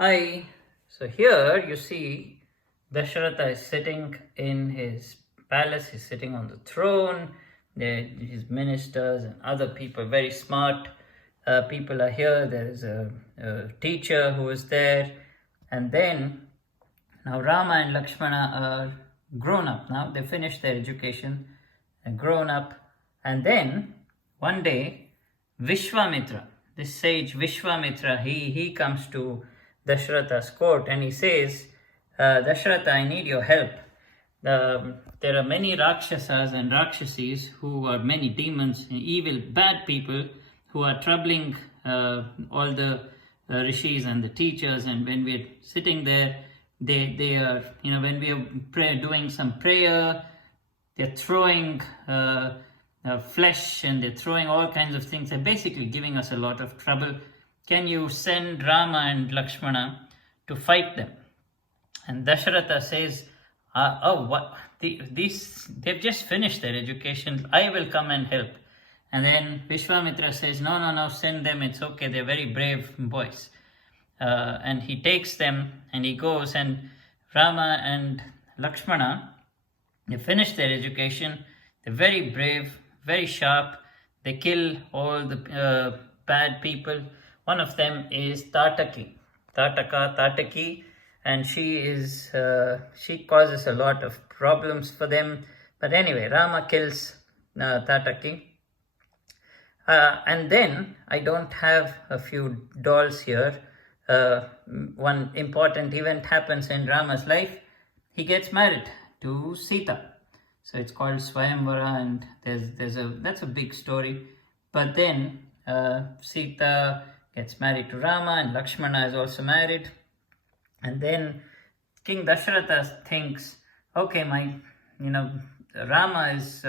Hi. So here you see Dasharatha is sitting in his palace. He's sitting on the throne. His ministers and other people, very smart people, are here. There is a teacher who is there, and then now Rama and Lakshmana are grown up. Now they finished their education and grown up, and then one day Vishwamitra, this sage Vishwamitra, he comes to Dashratha's court and he says, Dashratha, I need your help. There are many Rakshasas and Rakshasis who are many demons, evil, bad people who are troubling all the rishis and the teachers. And when we're sitting there, they are, when we are doing some prayer, they're throwing flesh and they're throwing all kinds of things. They're basically giving us a lot of trouble. Can you send Rama and Lakshmana to fight them? And Dasharatha says, what? They've just finished their education. I will come and help. And then Vishwamitra says, no, send them. It's okay. They're very brave boys. And he takes them and he goes, and Rama and Lakshmana, they finish their education. They're very brave, very sharp. They kill all the bad people. One of them is Tataki, and she causes a lot of problems for them. But anyway, Rama kills Tataki. And then I don't have a few dolls here. One important event happens in Rama's life. He gets married to Sita. So it's called Swayamvara, and that's a big story. But then Sita gets married to Rama, and Lakshmana is also married. And then King Dasharatha thinks, okay, Rama is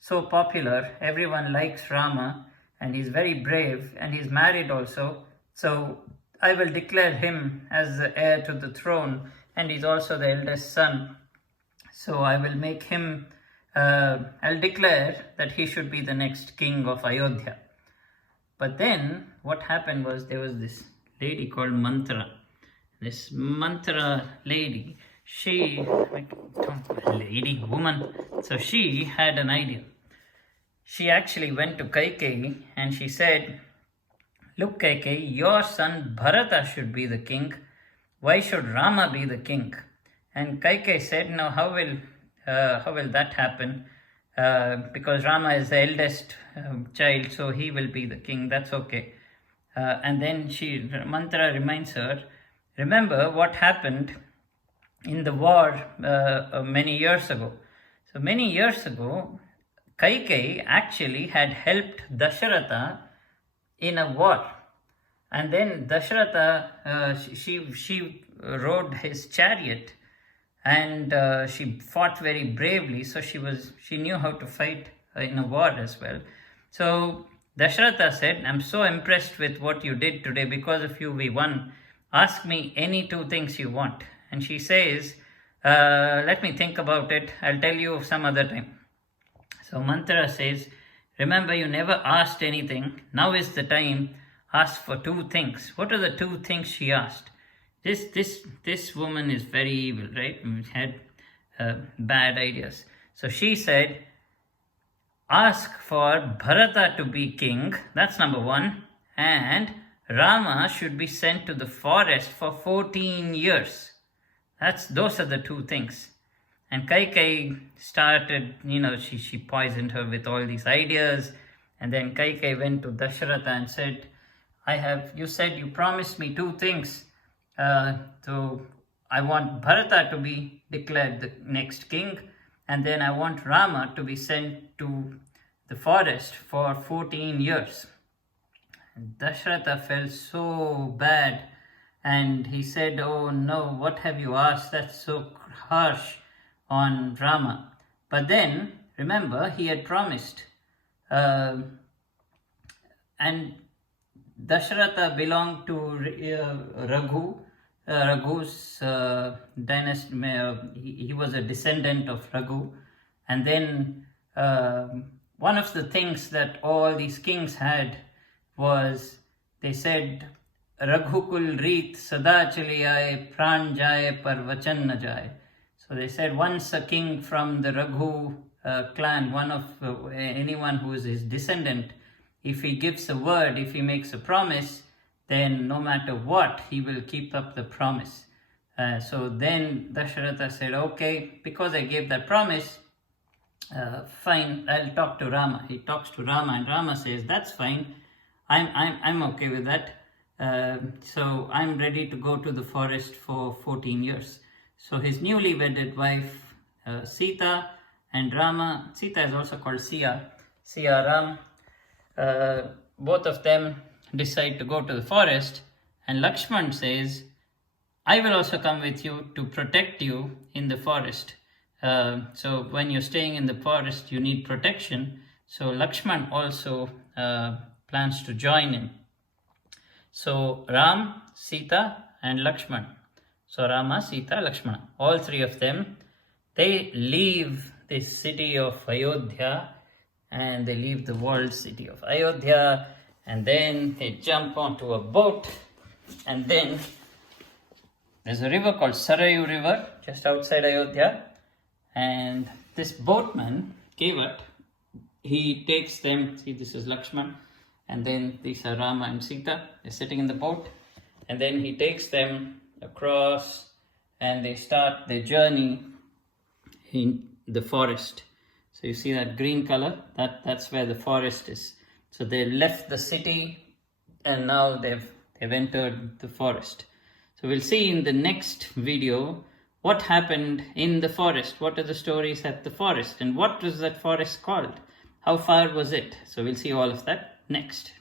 so popular, everyone likes Rama, and he's very brave, and he's married also. So I will declare him as the heir to the throne, and he's also the eldest son. So I will make him, I'll declare that he should be the next king of Ayodhya. But then what happened was, there was this lady called Mantra. This Mantra lady, woman. So she had an idea. She actually went to Kaikeyi and she said, look, Kaikeyi, your son Bharata should be the king. Why should Rama be the king? And Kaikeyi said, no, how will that happen? Because Rama is the eldest child, so he will be the king. That's okay. And then Mantra reminds her, remember what happened in the war many years ago. So many years ago, Kaikeyi actually had helped Dasharatha in a war. And then Dasharatha, she rode his chariot, and she fought very bravely. So she knew how to fight in a war as well. So Dasharatha said, I'm so impressed with what you did today. Because of you, we won. Ask me any two things you want. And she says, let me think about it. I'll tell you some other time. So Mantra says, remember, you never asked anything. Now is the time. Ask for two things. What are the two things she asked? This woman is very evil, right? Had bad ideas. So she said, ask for Bharata to be king. That's number one. And Rama should be sent to the forest for 14 years. Those are the two things. And Kaikeyi started, she poisoned her with all these ideas. And then Kaikeyi went to Dasharatha and said, you said you promised me two things. So I want Bharata to be declared the next king. And then I want Rama to be sent to the forest for 14 years. And Dasharatha felt so bad. And he said, oh no, what have you asked? That's so harsh on Rama. But then, remember, he had promised. And Dasharatha belonged to Raghu. Raghu's dynasty, he was a descendant of Raghu. And then one of the things that all these kings had was, they said, Raghukul Reet Sada Chali Aaye, Pran Jaye Par Vachan Na Jaye. So they said once a king from the Raghu clan, one of anyone who is his descendant, if he gives a word, if he makes a promise, then no matter what, he will keep up the promise. So then Dasharatha said, okay, because I gave that promise, fine, I'll talk to Rama. He talks to Rama and Rama says, that's fine, I'm okay with that. So I'm ready to go to the forest for 14 years. So his newly wedded wife Sita and Rama, Sita is also called Sia Ram, both of them decide to go to the forest, and Lakshman says, I will also come with you to protect you in the forest. So when you're staying in the forest, you need protection. So Lakshman also plans to join in. So Ram, Sita and Lakshman. So Rama, Sita, Lakshmana, all three of them, they leave the city of Ayodhya, and they leave the walled city of Ayodhya, and then they jump onto a boat, and then there's a river called Sarayu River just outside Ayodhya, and this boatman, Kevat, he takes them, see this is Lakshman, and then these are Rama and Sita, they're sitting in the boat, and then he takes them across and they start their journey in the forest. So you see that green color, that's where the forest is. So they left the city and now they've entered the forest. So we'll see in the next video what happened in the forest, what are the stories at the forest, and what was that forest called, how far was it. So we'll see all of that next.